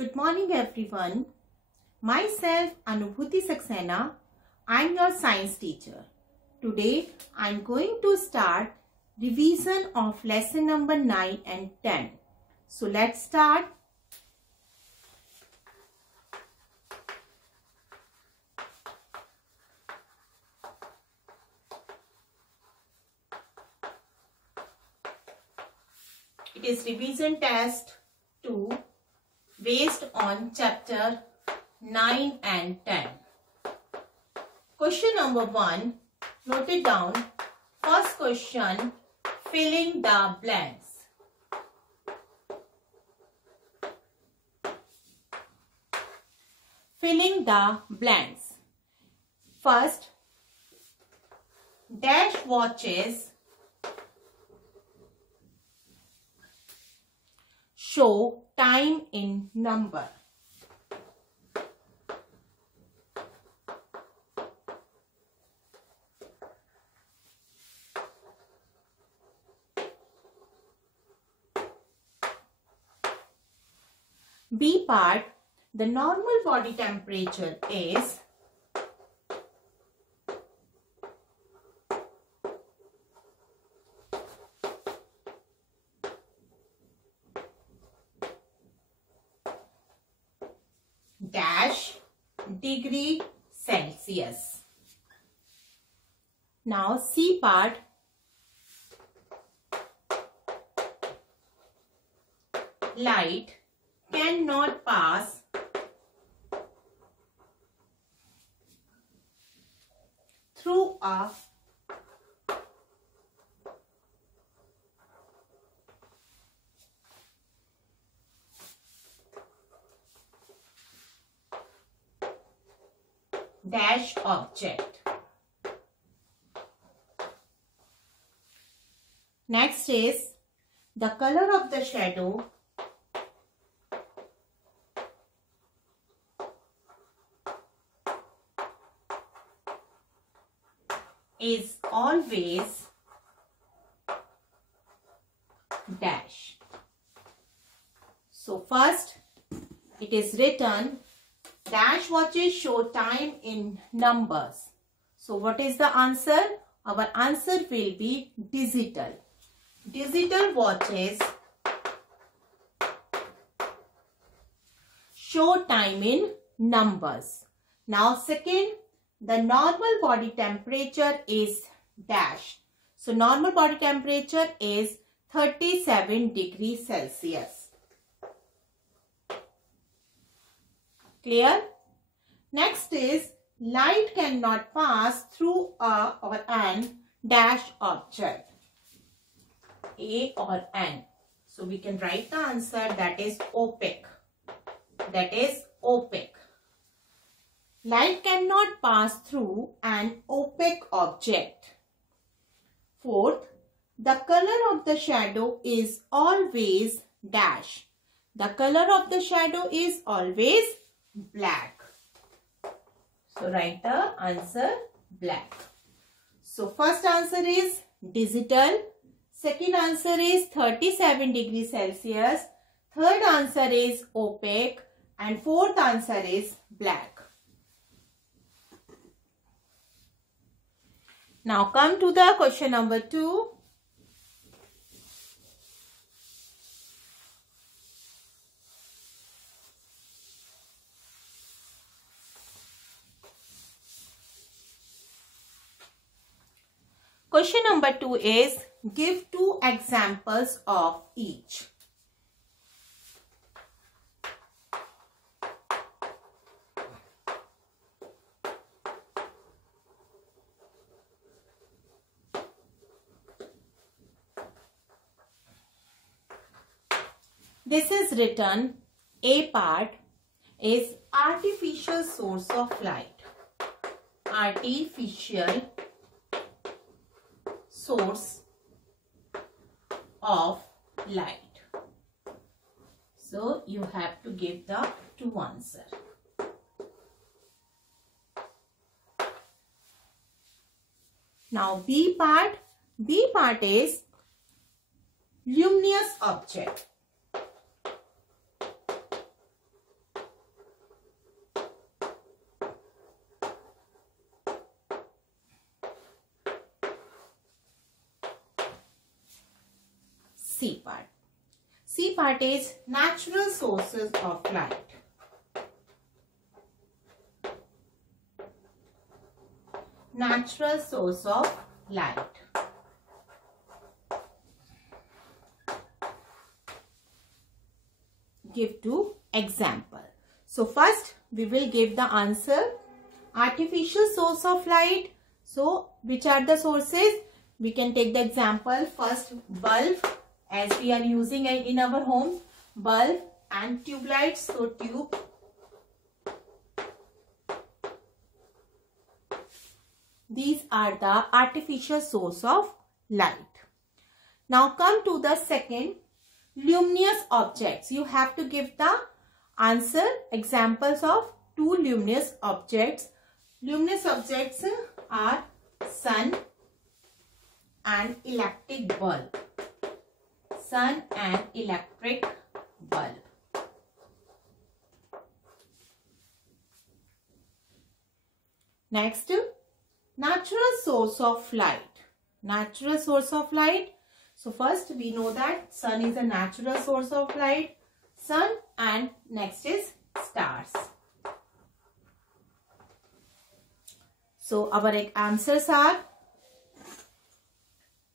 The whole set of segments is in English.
Good morning everyone. Myself Anubhuti Saxena. I am your science teacher. Today I am going to start revision of lesson number 9 and 10. So let's start. It is revision test 2 based on chapter 9 and 10. Question number 1, note it down. First question, filling the blanks. Filling the blanks. First, dash watches show time in number. B part, the normal body temperature is dash degree Celsius. Now C part, light cannot pass through a dash object. Next is the color of the shadow is always dash. So first it is written dash watches show time in numbers. So what is the answer? Our answer will be digital. Digital watches show time in numbers. Now second, the normal body temperature is dash. So normal body temperature is 37 degrees Celsius. Clear? Next is light cannot pass through a or an dash object. A or an. So we can write the answer, that is opaque. That is opaque. Light cannot pass through an opaque object. Fourth, the color of the shadow is always dash. The color of the shadow is always black. So write the answer black. So first answer is digital. Second answer is 37 degrees Celsius. Third answer is opaque. And fourth answer is black. Now come to the question number 2. Question number 2 is give 2 examples of each. This is written, A part is artificial source of light. Artificial source of light. So you have to give the 2 answer. Now B part is luminous object. C part. C part is natural sources of light. Natural source of light. Give two example. So first we will give the answer. Artificial source of light. So which are the sources? We can take the example. First, bulb, as we are using it in our homes. Bulb and tube lights. So tube. These are the artificial source of light. Now come to the second, luminous objects. You have to give the answer, examples of two luminous objects. Luminous objects are sun and electric bulb. Sun and electric bulb. Next, natural source of light. Natural source of light. So first we know that sun is a natural source of light. Sun, and next is stars. So our answers are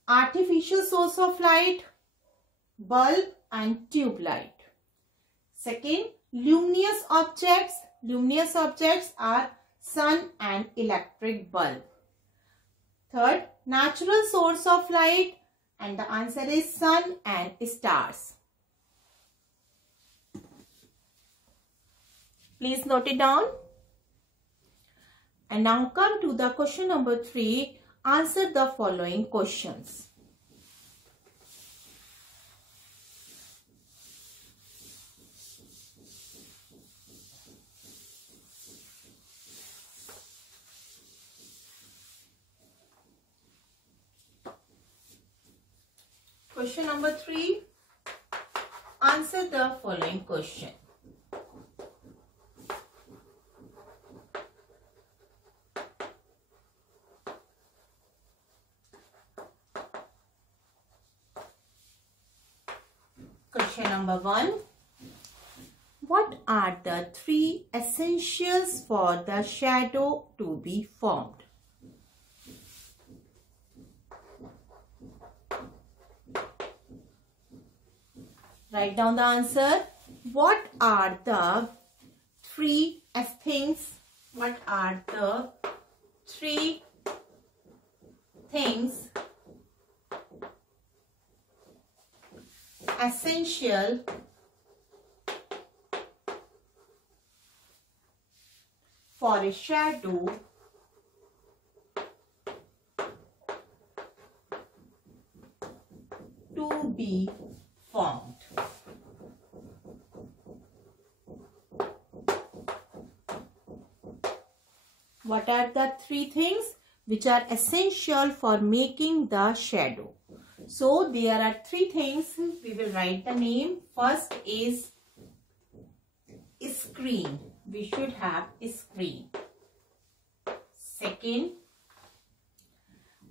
artificial source of light, bulb and tube light. Second, luminous objects. Luminous objects are sun and electric bulb. Third, natural source of light, and the answer is sun and stars. Please note it down. And now come to the question number 3. Answer the following questions. Question number 3. Answer the following question. Question number 1. What are the 3 essentials for the shadow to be formed? Write down the answer. What are the 3 things? What are the 3 things essential for a shadow to be formed? What are the 3 things which are essential for making the shadow? So there are 3 things. We will write the name. First is screen. We should have a screen. Second,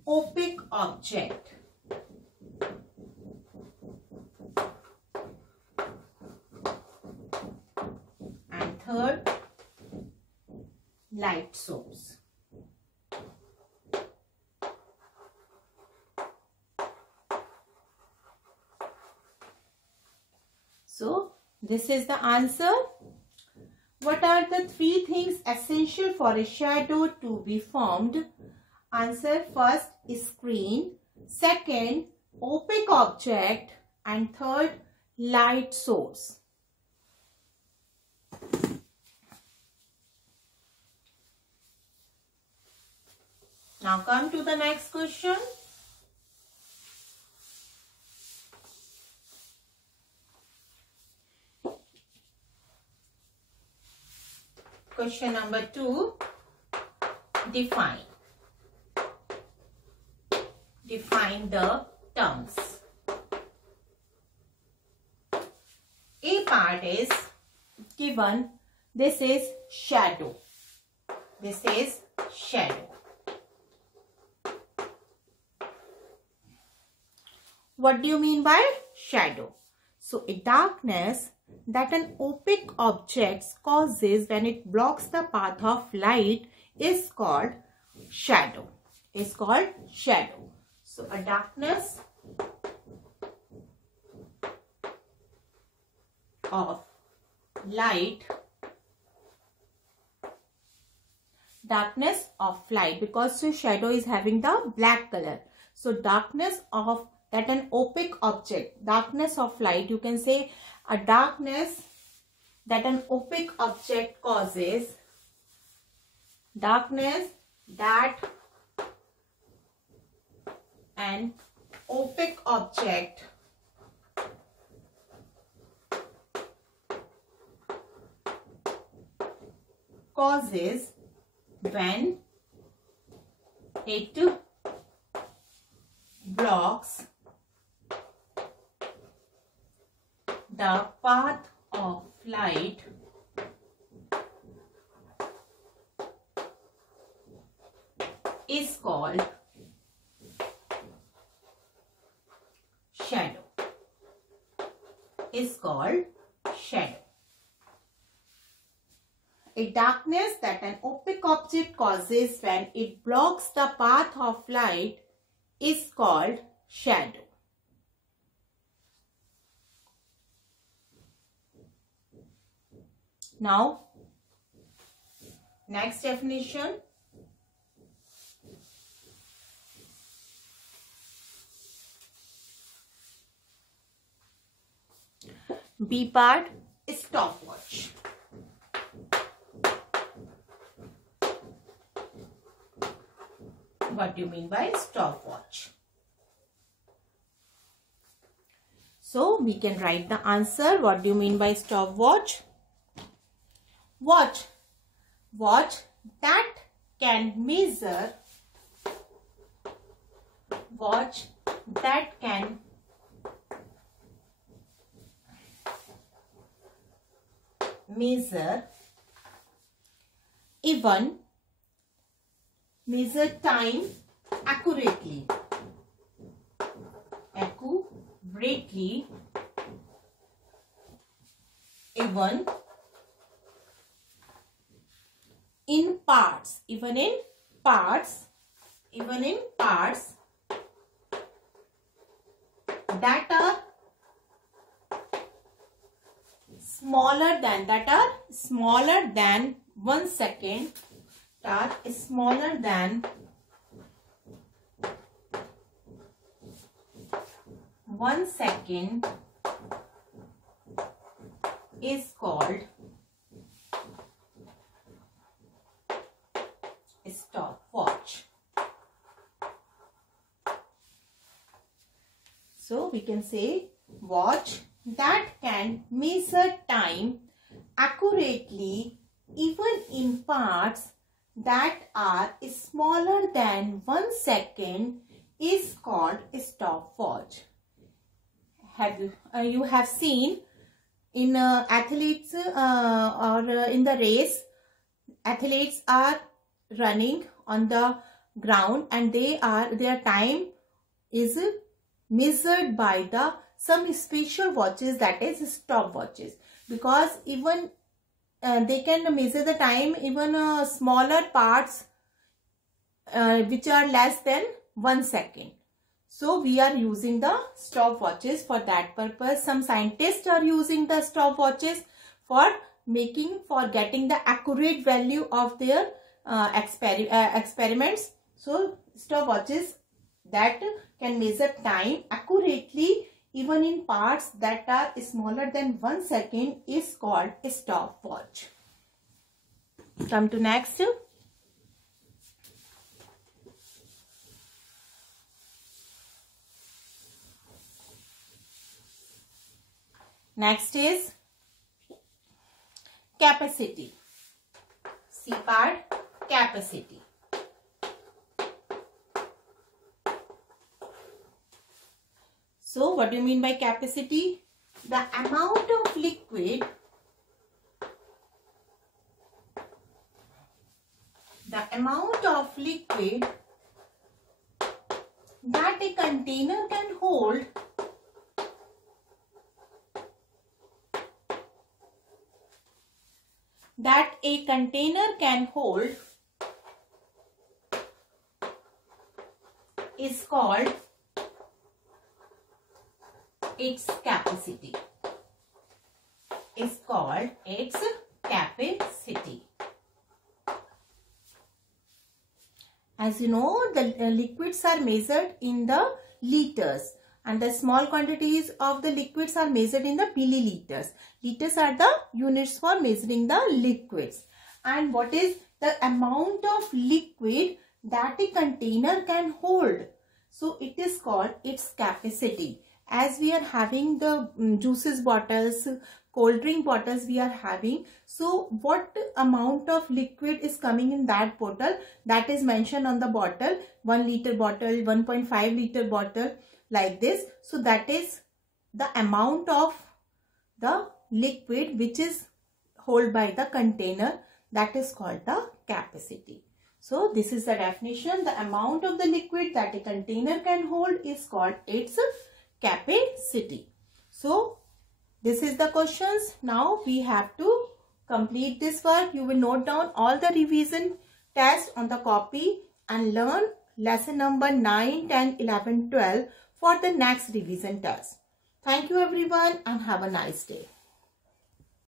opaque object. And third, light source. So this is the answer. What are the 3 things essential for a shadow to be formed? Answer: first, screen. Second, opaque object. And third, light source. Now come to the next question. Question number 2. Define. Define the terms. A part is given. This is shadow. This is shadow. What do you mean by shadow. So a darkness that an opaque object causes when it blocks the path of light is called shadow. So a darkness of light, because the shadow is having the black color. So darkness of that an opaque object, darkness of light, you can say a darkness that an opaque object causes, darkness that an opaque object causes when it blocks the path of light is called shadow. A darkness that an opaque object causes when it blocks the path of light is called shadow. Now, next definition. B part, stopwatch. What do you mean by stopwatch? So we can write the answer. What do you mean by stopwatch? Watch that can measure, watch that can measure time accurately, even in parts, that are smaller than 1 second, is called stopwatch. So we can say watch that can measure time accurately even in parts that are smaller than 1 second is called stopwatch. You have seen in athletes or in the race, athletes are running on the ground and their time is measured by some special watches, that is stopwatches, because even they can measure the time even smaller parts which are less than 1 second. So we are using the stopwatches for that purpose. Some scientists are using the stopwatches for getting the accurate value of their experiments. So stopwatches that can measure time accurately even in parts that are smaller than 1 second is called a stopwatch. Come to next. Next is capacity. C part, capacity. So what do you mean by capacity? The amount of liquid that a container can hold that a container can hold is called its capacity. Is called its capacity. As you know, the liquids are measured in the liters, and the small quantities of the liquids are measured in the milliliters. Liters are the units for measuring the liquids. And what is the amount of liquid that a container can hold? So it is called its capacity. As we are having the juices bottles, cold drink bottles we are having, so what amount of liquid is coming in that bottle, that is mentioned on the bottle. 1 liter bottle, 1.5 liter bottle, like this. So that is the amount of the liquid which is held by the container, that is called the capacity. So this is the definition. The amount of the liquid that a container can hold is called its capacity. So this is the questions. Now we have to complete this work. You will note down all the revision tests on the copy and learn lesson number 9, 10, 11, 12 for the next revision test. Thank you everyone and have a nice day.